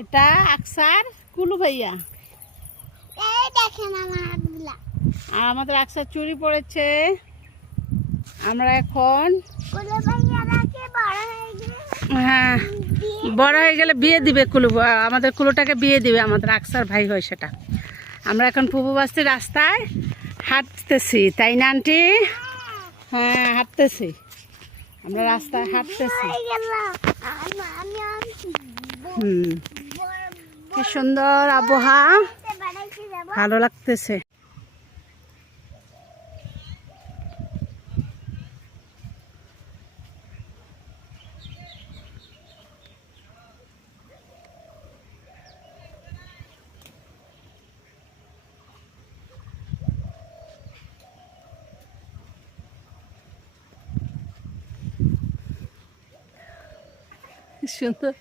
এটা আকসার কুলু ভাইয়া। আর আমাদের আকসার চুরি পড়েছে। আমরা এখন হ্যাঁ বড় হয়ে গেলে বিয়ে দিবে কুলু, আমাদের কুলুটাকে বিয়ে দিবে, আমাদের আকসার ভাই হয় সেটা। আমরা এখন ফুপু বাস্তির রাস্তায় হাঁটতেছি, তাই না আন্টি? হ্যাঁ হাঁটতেছি, আমরা রাস্তায় হাঁটতেছি। কি সুন্দর আবহাওয়া, ভালো লাগতেছে। সুন্দর।